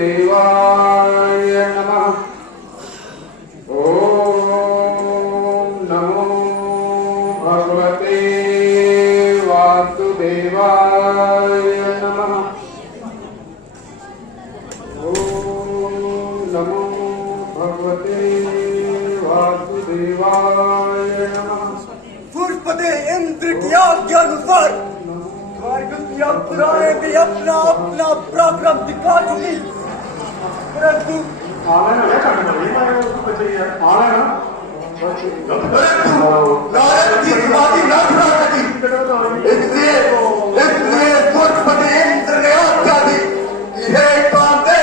वासुदेवाय नमः। ओम नमो भगवते वासुदेवाय नमः। ओम नमो भगवते वासुदेवाय नमः। सूर्यपते इंद्र की आज्ञानुसार अप्सराएं भी अपना अपना पराक्रम दिखा चुकी, परंतु नारद की समाधि न खड़ा सकी। इसलिए सूर्यपति इंद्र ने आज्ञा दी कि हे कांते,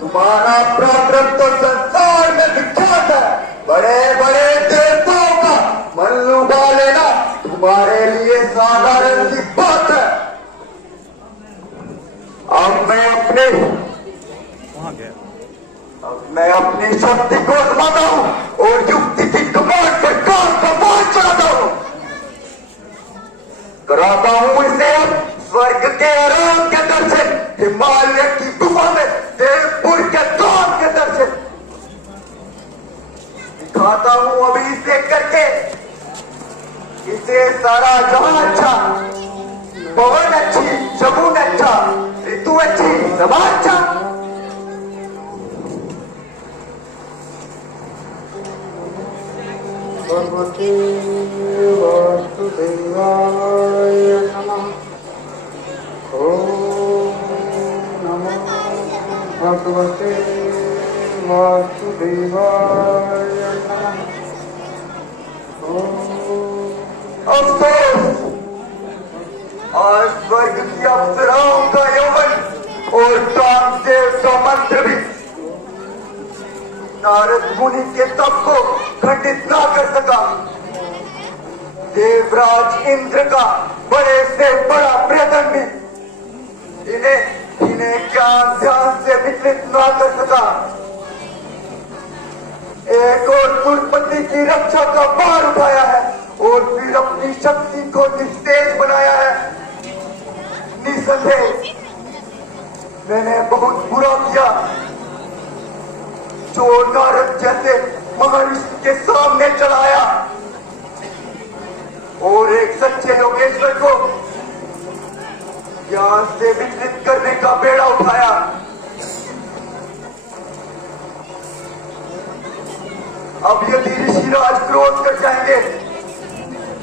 तुम्हारा पराक्रम तो संसार में विख्यात है। बड़े बड़े देवताओं का मन लुभा लेना तुम्हारे लिए साधारण सी बात है। अब मैं अपनी शक्ति को आजमाता हूँ और युक्ति की कमांड पर काम का बाल चलाता हूँ। कराता हूँ इसे अब स्वर्ग के आराम के दर्शन, हिमालय की गुफा में देवपुर के द्वार के दर्शन दिखाता हूँ अभी इसे करके। इसे सारा जहां अच्छा, पवन अच्छी, शगुन अच्छा, ऋतु अच्छी, सभा अच्छा। भगवते वासुदेवाय नमः। ओम नमो भगवते वासुदेवाय नमः। अफसोस, आज स्वर्ग की अप्सराओं का यौवन और कामदेव का मंत्र भी नारद मुनि के तप को खंडित ना कर सका। देवराज इंद्र का बड़े से बड़ा प्रयत्न भी इन्हें ज्ञान ध्यान से विचलित ना कर सका। एक और सूर्यपति की रक्षा का भार उठाया है और फिर अपनी शक्ति को निस्तेज बनाया है। निसंदेह मैंने बहुत बुरा किया जो नारद जैसे महर्षि के सामने चढ़ाया और एक सच्चे योगेश्वर को ज्ञान से विचलित करने का बेड़ा उठाया। अब यदि ऋषिराज क्रोध कर जाएंगे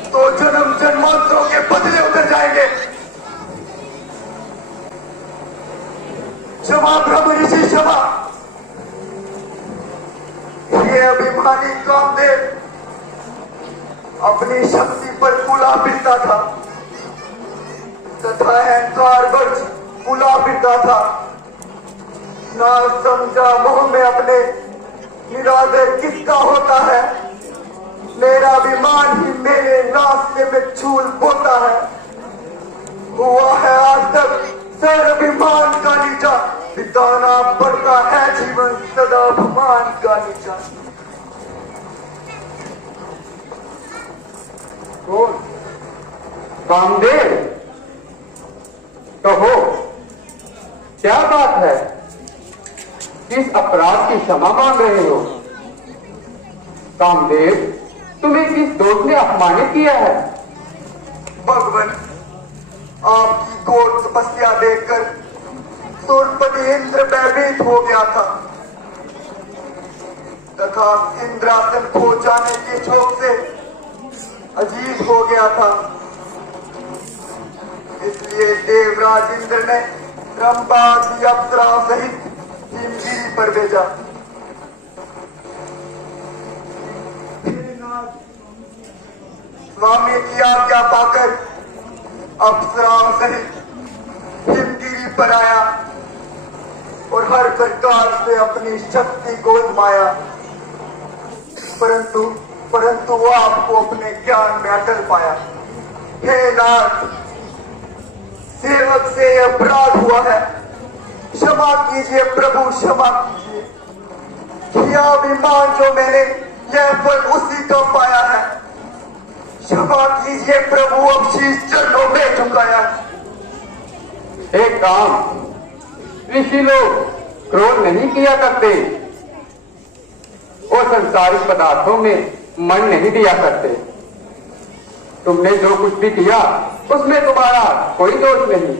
तो जन्म जन्मांतरों के बदले उतर जाएंगे। क्षमा ब्रह्म ऋषि क्षमा। ये अभिमानी कामदेव अपनी शक्ति पर फूला फिरता था तथा अहंकार वर्ष फूला फिरता था। ना समझा मोह में अपने निरादर किसका होता है। मेरा अभिमान ही मेरे रास्ते में छूल बोता है। हुआ है आज तक सर अभिमान का नीचा, बिताना पड़ता है जीवन सदा अभिमान का नीचा। कामदेव, कहो क्या बात है? किस अपराध की क्षमा मांग रहे हो? कामदेव, तुम्हें किस दोष ने अपमानित किया है? भगवान, आपकी घोर तपस्या देखकर सूर्यपति इंद्र भयभीत हो गया था तथा इंद्रासन खो जाने के शोक से अजीब हो गया था। इसलिए देवराज इंद्र ने रंभा की अप्सराओं सहित हिमगिरी पर भेजा। स्वामी की आज्ञा पाकर अप्सराओं सहित हिमगिरी पर आया और हर प्रकार से अपनी शक्ति को आजमाया, परंतु वो आपको अपने ज्ञान में अटल पाया। हे नाथ, सेवक से अपराध हुआ है, क्षमा कीजिए प्रभु, क्षमा कीजिए। किया अभिमान जो मैंने, यह फल उसी का पाया है। क्षमा कीजिए प्रभु, अब शीश चरणों में झुकाया। एक काम, ऋषि लोग क्रोध नहीं किया करते और संसारिक पदार्थों में मन नहीं दिया करते। तुमने जो कुछ भी किया उसमें तुम्हारा कोई दोष नहीं,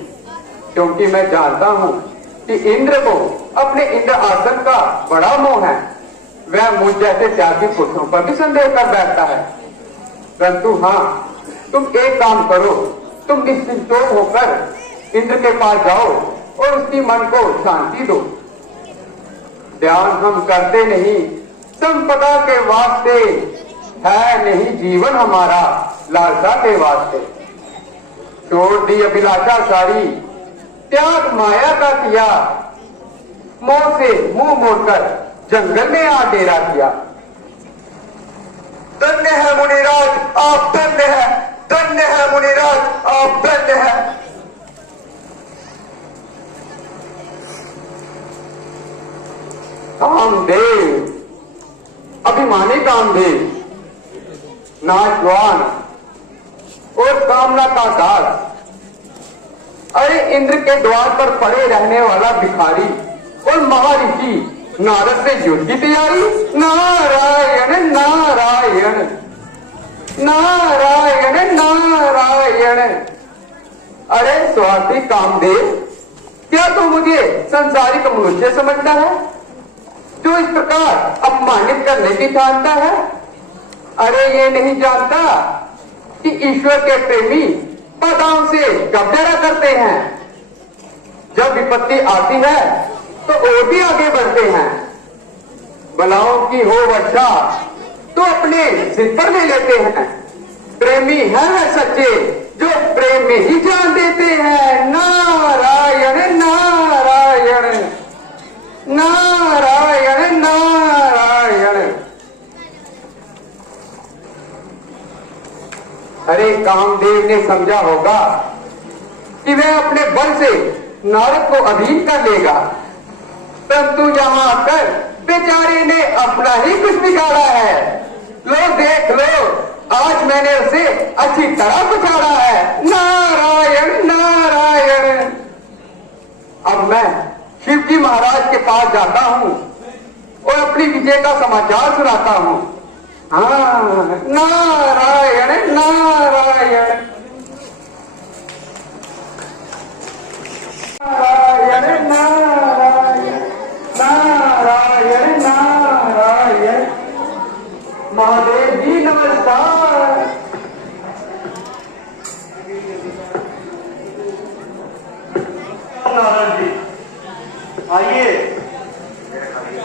क्योंकि मैं जानता हूं कि इंद्र को अपने इंद्र आसन का बड़ा मोह है। वह मुझ जैसे त्यागी पुरुषों पर भी संदेह कर बैठता है। परंतु हाँ, तुम एक काम करो, तुम निश्चिंतों होकर इंद्र के पास जाओ और उसकी मन को शांति दो। ध्यान हम करते नहीं, संपदा के वास्ते है नहीं जीवन हमारा, लालसा के वास्ते। छोड़ दी अभिलाषा सारी, त्याग माया का किया, मोह से मुंह मोड़कर जंगल में आ डेरा किया। धन्य है मुनिराज, आप धन्य है, धन्य है मुनिराज, आप धन्य है। कामदेव, अभिमानी कामदेव, नाचवान और कामना का दास, अरे इंद्र के द्वार पर पड़े रहने वाला भिखारी और महर्षि नारद से युद्ध की तैयारी। नारायण नारायण नारायण नारायण। अरे स्वार्थी कामदेव, क्या तू मुझे संसारिक मनुष्य समझता है जो इस प्रकार अपमानित करने की ठानता है? अरे ये नहीं जानता कि ईश्वर के प्रेमी पदाओं से कब डरा करते हैं। जब विपत्ति आती है तो और भी आगे बढ़ते हैं। बलाओं की हो वर्षा तो अपने सिर पर ले लेते हैं। प्रेमी है सच्चे जो प्रेम में ही जान देते हैं। नारायण नारायण नारायण नारायण। अरे कामदेव ने समझा होगा कि वह अपने बल से नारद को अधीन कर लेगा, परंतु यहां आकर बेचारे ने अपना ही कुछ बिगाड़ा है। लो देख लो, आज मैंने उसे अच्छी तरह पछाड़ा है। नारायण नारायण। अब मैं शिव जी महाराज के पास जाता हूं और अपनी विजय का समाचार सुनाता हूं। हाँ, नारायण नारायण नारायण नारायण नारायण नारायण। महादेव जी नमस्कार। नारायण जी आइए,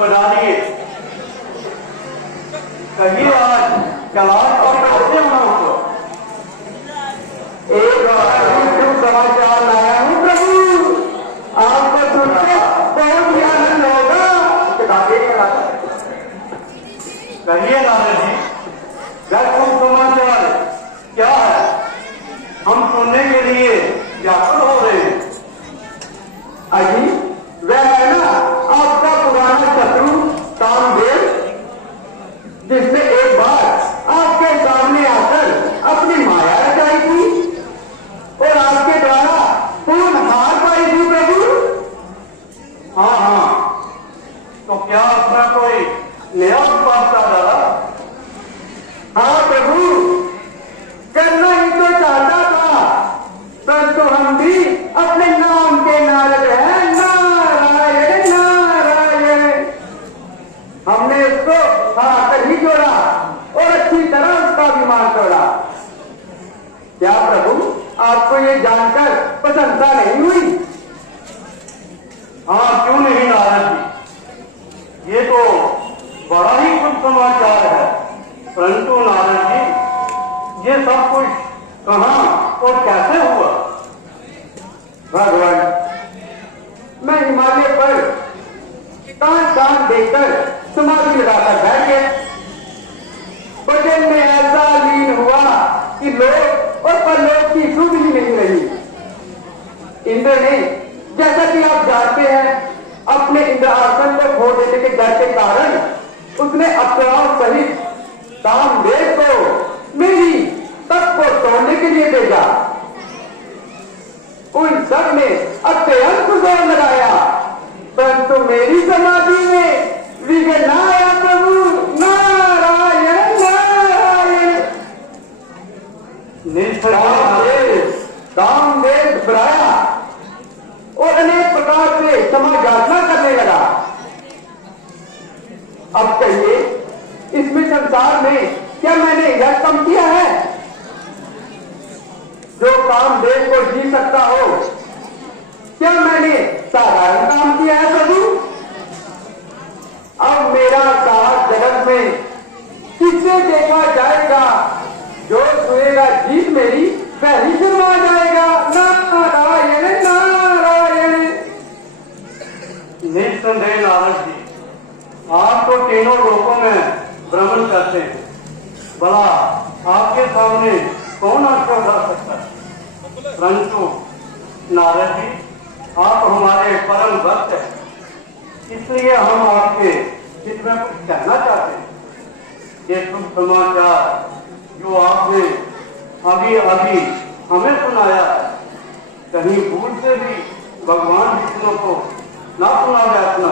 पधारिए। कहिए आज कैलाश और कैसे होना उसको? एक शुभ समाचार लाया हूँ प्रभु, आपको सुनकर बहुत ही आनंद होगा। कहिए नारद जी, वह शुभ समाचार क्या है? हम सुनने के लिए व्याकुल हो रहे हैं। अजी, वह है ना आपका पुराना शत्रु कामदेव, जिसने एक बार आपके सामने आकर अपनी माया रचाई थी और आपके द्वारा पूर्ण हार पाई थी प्रभु। हाँ हाँ, तो क्या अपना कोई नया उत्पाद डाला? हाँ प्रभु, करना ही तो चाहता था, परंतु हम भी अपने नाम के नारद हैं। नारायण नारायण। हमने उसको आकर ही जोड़ा और अच्छी तरह उसका अभिमान तोड़ा। क्या प्रभु, आपको ये जानकर प्रशंसा नहीं हुई? हाँ, क्यों नहीं नारद जी, ये तो बड़ा ही शुभ समाचार है। परंतु नारद जी, ये सब कुछ कहाँ और कैसे हुआ? भगवान, मैं हिमालय पर कान देकर समाधि लगाकर बैठ गया। भजन में ऐसा लीन हुआ कि लोक और परलोक की सुध ही नहीं रही। इंद्र ने, जैसा कि आप जानते हैं, अपने इंद्र आसन को खो देने के डर के कारण उसने अप्सराओं सहित कामदेव को मेरी तप को तोड़ने के लिए भेजा। उन सब ने अत्यंत जोर लगाया, परंतु मेरी समाधि में विघ्न आया प्रभु। नारायण नारायण। कामदेव घबराया और अनेक प्रकार से क्षमा याचना करने लगा। अब कहिए, इसमें संसार में क्या मैंने यह कम किया है जो कामदेव को जी सकता हो? क्या मैंने साधारण काम किया है प्रभु? अब मेरा साहस जगत में किससे देखा जाएगा? जो सुनेगा जीत मेरी पहली शर्मा जाएगा। नारायण नारायण। निस्संदेह नारद जी, आप तो तीनों लोकों में भ्रमण करते हैं, भला आपके सामने कौन आंखें उठा सकता है? परंतु नारद जी, आप हमारे परम भक्त हैं, इसलिए हम आपके हित में कुछ कहना चाहते हैं। ये शुभ समाचार जो आपने अभी अभी हमें सुनाया है, कहीं भूल से भी भगवान विष्णु को ना सुना बैठना।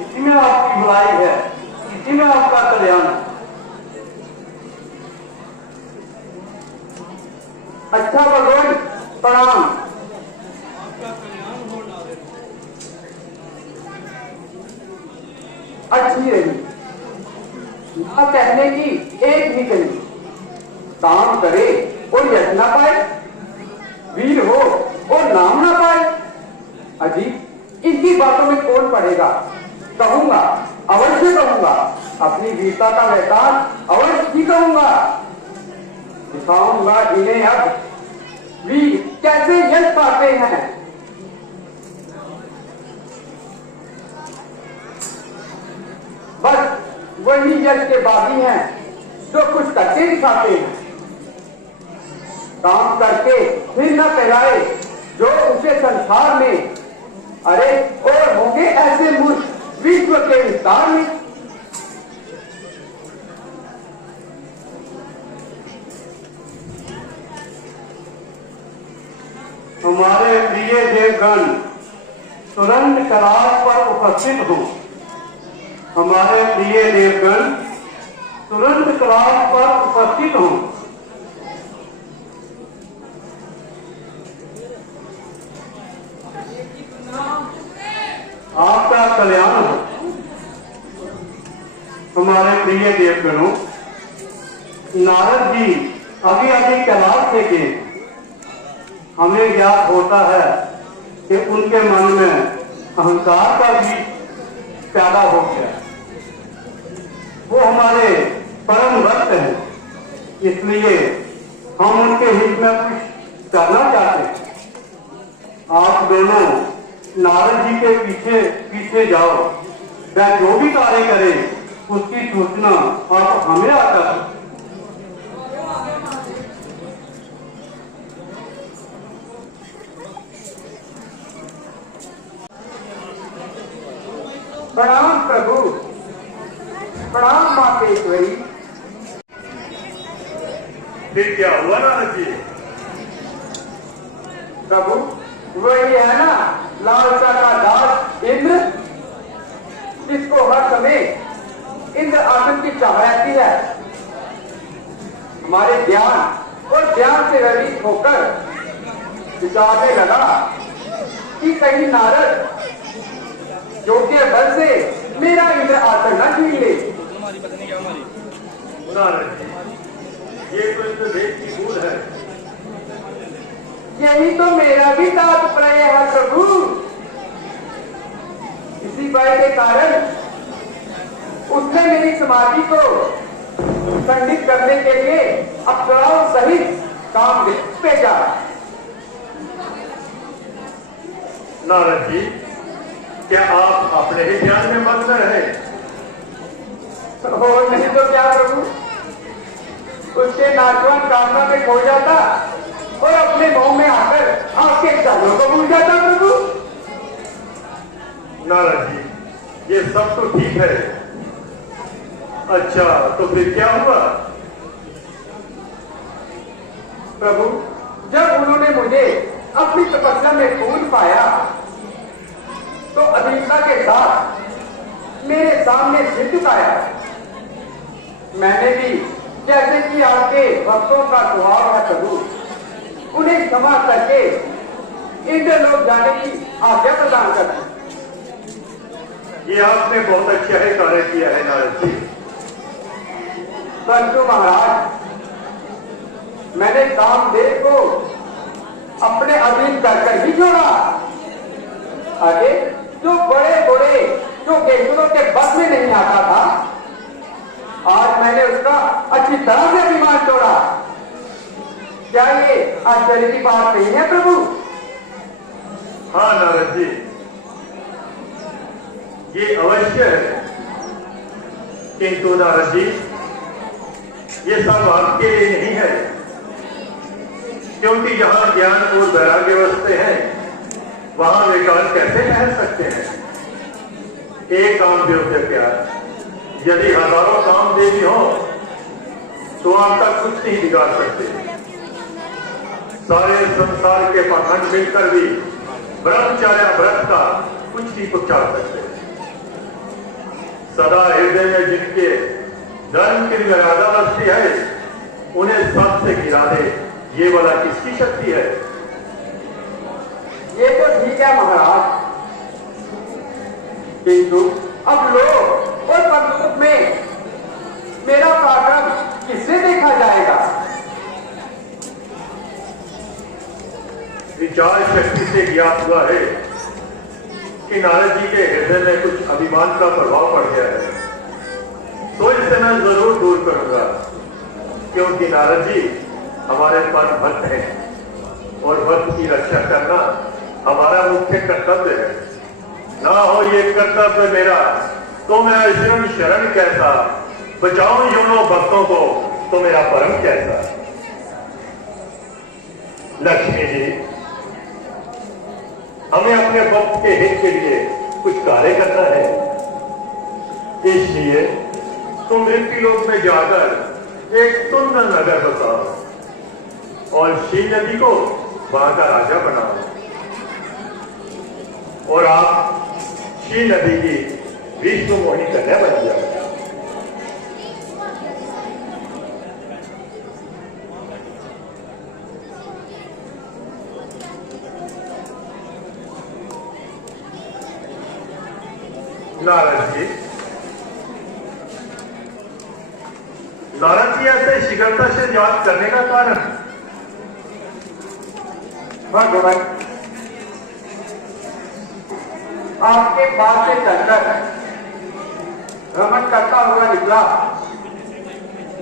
इसी में आपकी भलाई है, इसी में आपका कल्याण है। अच्छा भगवान, प्रणाम। अच्छी रही ना कहने की एक भी कही। काम करे और यश ना पाए, वीर हो और नाम ना पाए। अजीब, इनकी बातों में कौन पड़ेगा? कहूंगा, अवश्य कहूंगा। अपनी वीरता का एहसान अवश्य ही कहूंगा। दिखाऊंगा इन्हें अब वीर कैसे यश पाते हैं। बस वही यश के बागी हैं जो कुछ करके दिखाते हैं। काम करके फिर न कहलाए जो उसे संसार में। अरे और होंगे ऐसे मूर्ख विश्व के विस्तार में। हमारे प्रिय देवगण तुरंत कैलाश पर उपस्थित हो। हमारे प्रिय देवगण तुरंत कैलाश पर उपस्थित हो। आपका कल्याण हो। हमारे प्रिय देवगणों, नारद जी अभी अभी कैलाश से गए। हमें ज्ञात होता है कि उनके मन में अहंकार का भी पैदा हो गया। वो हमारे परम भक्त हैं, इसलिए हम उनके हित में कुछ करना चाहते हैं। आप दोनों नारद जी के पीछे पीछे जाओ। वह जो भी कार्य करे उसकी सूचना आप हमें आता है। प्रणाम प्रभु, प्रणाम मातेश्वरी। फिर क्या हुआ नारद जी? प्रभु, वही है ना लालसा का दास इंद्र, जिसको हर समय इंद्र आसन की चाह रहती है। हमारे ज्ञान और ज्ञान से रहित होकर विचारने लगा कि कहीं नारद योग्य बल से मेरा इंद्र आसन न छीन ले। नारद जी, ये तो इंद्रदेव की भूल है। यही तो मेरा भी तात्पर्य है प्रभु। इसी भय के कारण उसने मेरी समाधि को खंडित करने के लिए अप्सराओं सहित काम भेजा। नारद जी, क्या आप अपने ही ध्यान में मग्न रहे? और नहीं तो क्या प्रभु, उसके नाचवान कामना में खो जाता और अपने मुंह में आकर आपके चरणों को भूल जाता प्रभु। नारद जी, ये सब तो ठीक है। अच्छा, तो फिर क्या हुआ? प्रभु, जब उन्होंने मुझे अपनी तपस्या में पूर्ण पाया तो अधीनता के साथ मेरे सामने सिर झुकाया। मैंने भी जैसे कि आपके भक्तों का स्वभाव है प्रभु, उन्हें क्षमा करके इंद्र लोक जाने की आज्ञा प्रदान कर दी। ये आपने बहुत अच्छा ही कार्य किया है नारद जी। परंतु महाराज, मैंने कामदेव को अपने अधीन कर ही छोड़ा। अरे जो बड़े बड़े जो केसरों के बस में नहीं आता था, आज मैंने उसका अच्छी तरह से अभिमान तोड़ा। क्या ये आश्चर्य की बात नहीं है प्रभु? हाँ नारद जी, ये अवश्य है। किंतु नारद जी, ये सब आपके लिए नहीं है, क्योंकि जहां ज्ञान और वैराग्य बसते हैं वहां विकार कैसे रह सकते हैं। एक कामदेव से क्या, यदि हजारों कामदेवी हो तो आपका कुछ नहीं बिगाड़ सकते। सारे संसार के पाखंड मिलकर भी ब्रह्मचर्य व्रत का कुछ नहीं पुकार सकते। सदा हृदय में जिनके धर्म की मर्यादा बसती है, उन्हें सबसे गिरा दे, ये वाला किसकी शक्ति है? ये तो ठीक है महाराज, किंतु अब लोग और परलोक में मेरा पराक्रम किससे देखा जाएगा? विचार शक्ति से ज्ञात हुआ है कि नारद जी के हृदय में कुछ अभिमान का प्रभाव पड़ गया है, तो इसे मैं जरूर दूर करूंगा, क्योंकि नारद जी हमारे परम भक्त हैं और भक्त की रक्षा करना हमारा मुख्य कर्तव्य है। ना हो ये कर्तव्य मेरा तो मैं अर्जुन शरण कैसा, बचाऊं यूनो भक्तों को तो मेरा परम कैसा। लक्ष्मी जी, हमें अपने भक्त के हित के लिए कुछ कार्य करना है, इसलिए तुम मृत्यु लोक में जाकर एक सुंदर नगर बसाओ और शील नदी को वहां का राजा बनाओ, और आप शील नदी की विश्व मोहिनी कन्या बन जाओ। नारद जी, नारद जी ऐसे शीघ्रता से याद करने का कारण? भगवान, आपके पास से चलकर भ्रमण करता हुआ निकला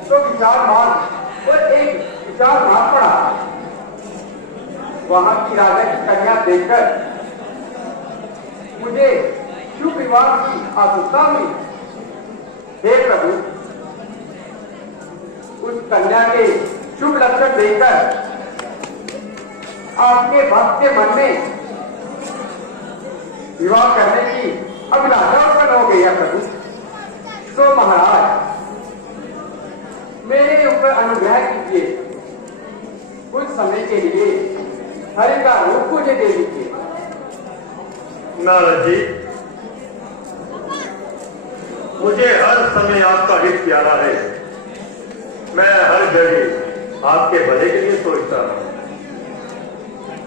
तो विशाल मार्ग और एक विशाल मार्ग पड़ा। वहां की राजा की कन्या देखकर मुझे शुभ विवाह की आतुरता हुई। हे प्रभु, उस कन्या के शुभ लक्षण देखकर आपके भक्त के मन में विवाह करने की अभिलाषा उत्पन्न हो गई है प्रभु। तो महाराज, मेरे ऊपर अनुग्रह कीजिए, कुछ समय के लिए हरि का रूप मुझे दे दीजिए। नारद जी, मुझे हर समय आपका हित प्यारा है। मैं हर घड़ी आपके भले के लिए सोचता हूं।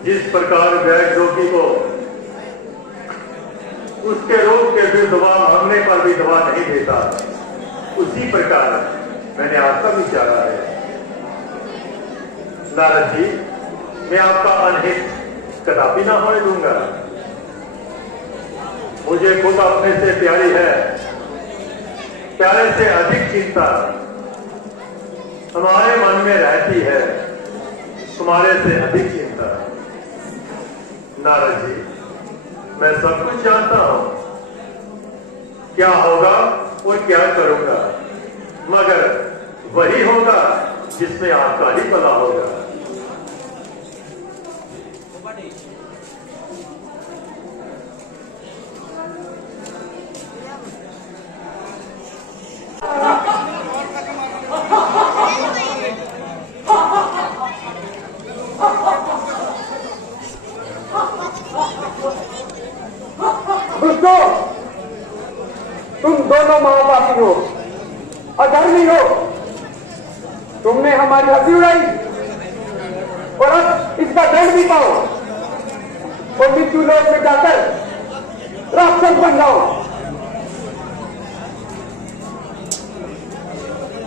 जिस प्रकार वैद्य रोगी को उसके रोग के फिर दवा मांगने पर भी दवा नहीं देता, उसी प्रकार मैंने आपका भी चाहा है। नारद जी, मैं आपका अनहित कदापि ना होने दूंगा। मुझे खुद अपने से प्यारी है, प्यारे से अधिक चिंता हमारे मन में रहती है, तुम्हारे से अधिक चिंता। नारद जी, मैं सब कुछ जानता हूं, क्या होगा और क्या करूंगा, मगर वही होगा जिसमें आपका ही भला होगा। तुम दोनों महापापी हो, अधर्मी हो। तुमने हमारी हंसी उड़ाई और अब इसका दंड भी पाओ और मृत्यु लोक में जाकर राक्षस बन जाओ।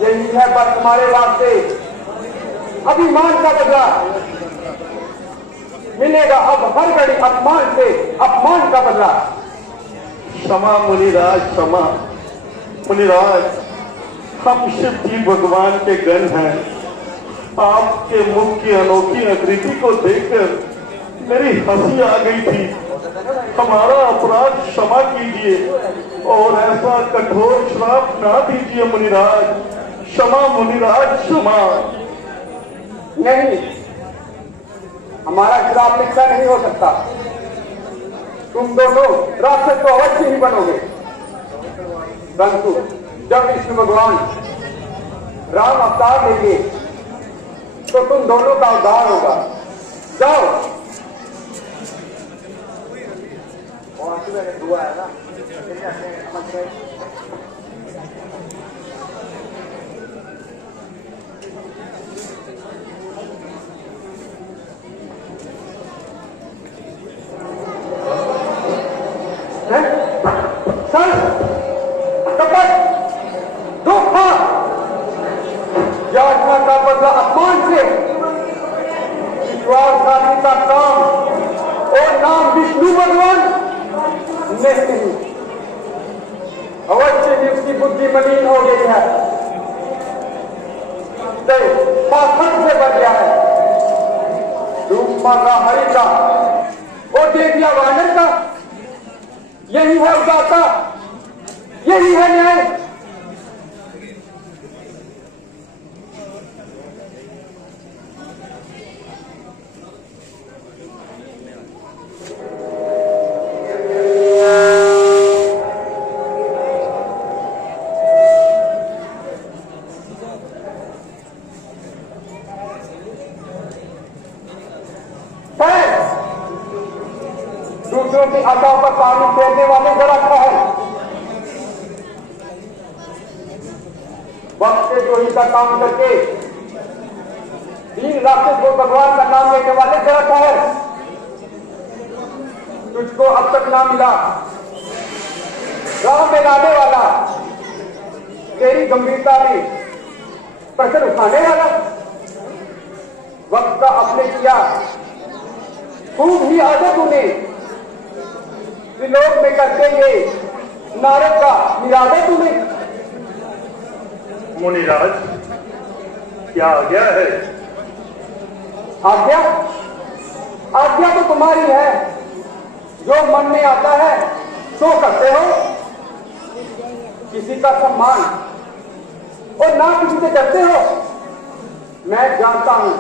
यही है बस तुम्हारे वास्ते अभिमान का बदला। मिलेगा अब हर घड़ी अपमान से अपमान का बदला। क्षमा मुनिराज, क्षमा मुनिराज। हम शिव जी भगवान के गण हैं। आपके मुख की अनोखी आकृति को देखकर मेरी हंसी आ गई थी। हमारा अपराध क्षमा कीजिए और ऐसा कठोर श्राप ना दीजिए मुनिराज। क्षमा मुनिराज, क्षमा। नहीं, हमारा श्राप मिथ्या नहीं हो सकता। तुम दोनों राक्षस तो अवश्य ही बनोगे, परंतु जब विष्णु भगवान राम अवतार लेंगे तो तुम दोनों का उद्धार होगा। जाओ। दुआ है ना। सर, कपट, धोखा, यातना का बदला अपमान से, विश्वासघाती का काम और नाम विष्णु भगवान नहीं। अवश्य ही उसकी बुद्धि मलिन हो गई है, पाखंड से बन गया है। रूप मांगा हरि का और दे दिया वानर का। यही है उदारता, यही है न्याय। दूसरों की आशा पर पानी फेरने वाले जरा है। वक्त से चोरी का काम करके दीन राक्षस को भगवान का नाम लेने वाले जरा है। तुझको अब तक ना मिला राह में लाने वाला, तेरी गंभीरता में प्रश्न उठाने वाला। वक्त का अपने किया खूब ही आदत तूने त्रिलोक में करते ये नारद का निरादर तूने। मुनिराज, क्या आज्ञा है? आज्ञा? आज्ञा तो तुम्हारी है, जो मन में आता है सो करते हो। किसी का सम्मान और ना किसी से डरते हो। मैं जानता हूं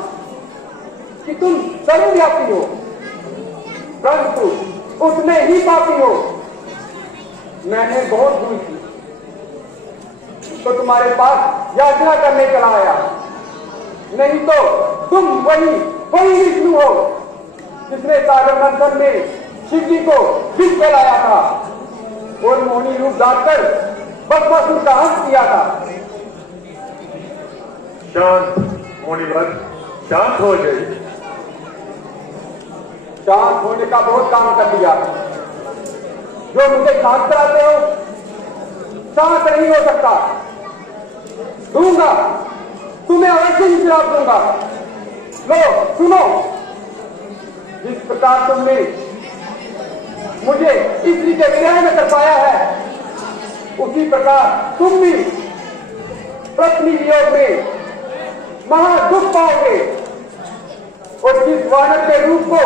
कि तुम सर्वव्यापी हो, परंतु उतने ही पापी हो। मैंने बहुत भूल की तो तुम्हारे पास याचना करने चला आया, नहीं तो तुम वही विष्णु हो जिसने सागर मंथन में शिव जी को विष फैलाया था और मोहिनी रूप डालकर बदमाशुर का अंत किया था। शांत मुनिवर, शांत हो जाइए। शांत होने का बहुत काम कर दिया। जो मुझे शांत कराते हो, शांत नहीं हो सकता। दूंगा, तुम्हें अवश्य ही श्राप दूंगा। लो सुनो, जिस प्रकार तुमने मुझे स्त्री के विरह में तरपाया है, उसी प्रकार तुम भी पत्नी वियोग में महादुख पाओगे। और जिस वानर के रूप को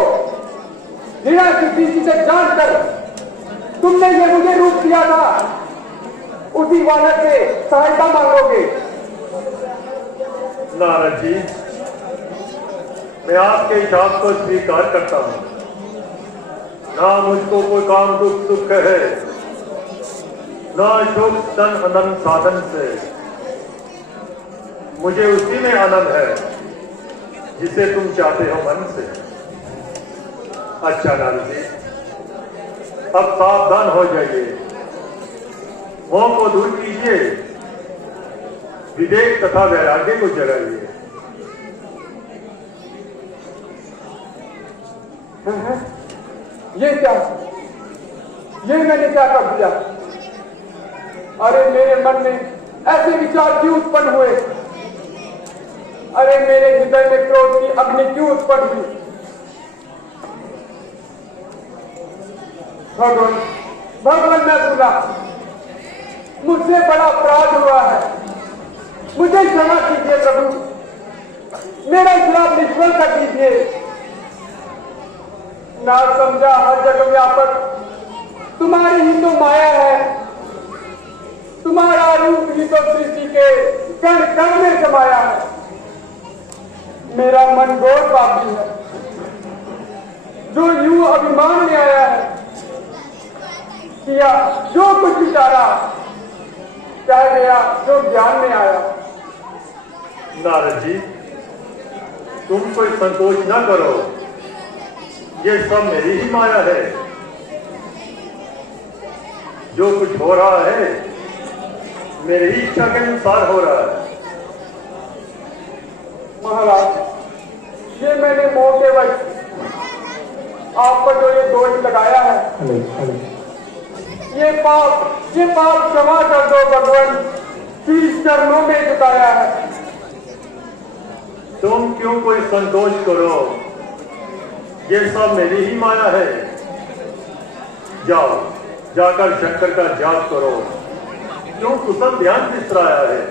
बिना किसी से जानकर तुमने ये मुझे रूप दिया था, उसी वानर से सहायता मांगोगे। नारद जी, मैं आपके हिसाब को स्वीकार करता हूं। ना मुझको कोई काम दुख सुख है, ना शोक तन अनंत साधन से। मुझे उसी में आनंद है जिसे तुम चाहते हो मन से। अच्छा नारद जी, अब सावधान हो जाइए। मोह को दूर कीजिए, विवेक तथा वैराग्य को जगाइए। ये क्या, ये मैंने क्या कर दिया? अरे मेरे मन में ऐसे विचार क्यों उत्पन्न हुए? अरे मेरे हृदय में क्रोध की अग्नि क्यों उत्पन्न हुई? भगवान, भगवान मैं भूला, मुझसे बड़ा अपराध हुआ है, मुझे क्षमा कीजिए प्रभु, मेरा श्राप निष्फल कर दीजिए। ना समझा हर जगह व्यापक तुम्हारी ही तो माया है, तुम्हारा रूप ही तो सृष्टि के कण कण में समाया है। मेरा मन घोर पापी है, जो यूं अभिमान में आया है, किया जो कुछ विचारा, कह गया जो ज्ञान में आया। नारद जी, तुम कोई संकोच न करो, ये सब मेरी ही माया है। जो कुछ हो रहा है मेरी ही इच्छा के अनुसार हो रहा है। महाराज, ये मैंने मोह के वश आप पर जो ये दोष लगाया है, ये पाप क्षमा कर दो भगवान, शीश चरणों में झुकाया है। तुम क्यों कोई संकोच करो, ये सब मेरी ही माया है। जाओ, जाकर शंकर का जाप करो। क्यों कुशल ध्यान बिसराया है?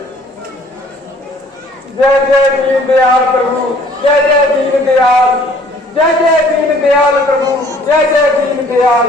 जय जय दीन दयाल प्रभु, जय जय दीन दयाल, जय जय दीन दयाल प्रभु, जय जय दीन दयाल।